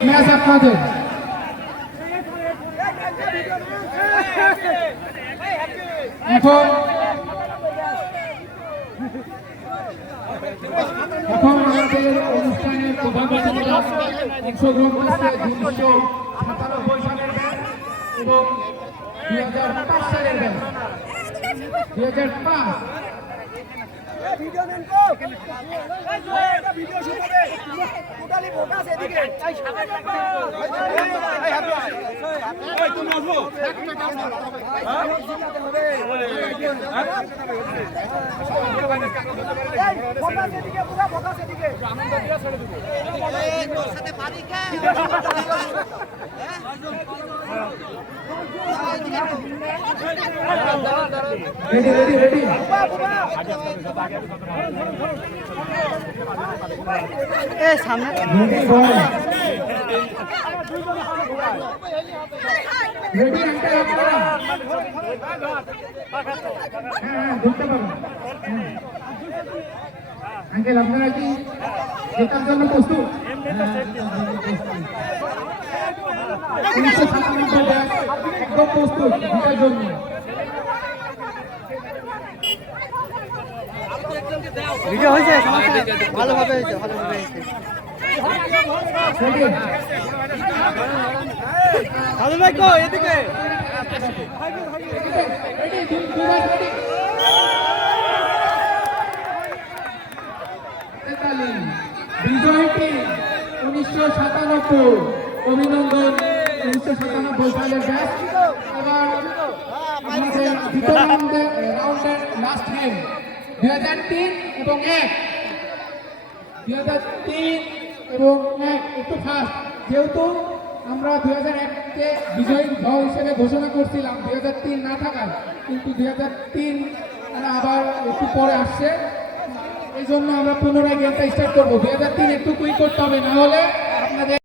Match আপনাদের? এখন? এখন আমাদের অনুষ্ঠানের অংশগ্রহণ করছে উনিশশো সাতানব্বই সালের ব্যাচ এবং দুই হাজার পাঁচ সালের ব্যাচ। দুই ভিডিও নেন তো। একটা ভিডিও শুট হবে। টোটালি ভোট এদিকে। তুমি আসব ফোকাস এদিকে পুরো ফোকাস এদিকে। রেডি রেডি রেডি রেডি বল রেডি আঙ্কেল আপনারা হ্যাঁ হ্যাঁ ধরতে পারবেন হ্যাঁ। আঙ্কেল আপনারা কি জেতার জন্য প্রস্তুত? ব্যাচ একদম প্রস্তুত জন্য। ভিডিও হয়েছে। ভালোভাবে হয়েছে ভালোভাবে হয়েছে। এদিকে রেডি দুই দুই ব্যাচ রেডি তেতাল্লিশ বিজয় টিম উনিশশো সাতানব্বই, অভিনন্দন। উনিশশো সাতানব্বই সালের ব্যাচ এবার আমাদের লাস্ট গেম দুই হাজার তিন এবং এক। দুই হাজার তিন এবং এক, একটু ফার্স্ট যেহেতু আমরা দুই হাজার বিজয়ী দল হিসেবে ঘোষণা করছিলাম, দুই হাজার তিন না থাকায়। কিন্তু দুই হাজার তিন আবার একটু পরে আসছে। এই জন্য আমরা পুনরায় গেমটা স্টার্ট করব। দুই তিন একটু কুইক করতে হবে, না হলে আপনাদের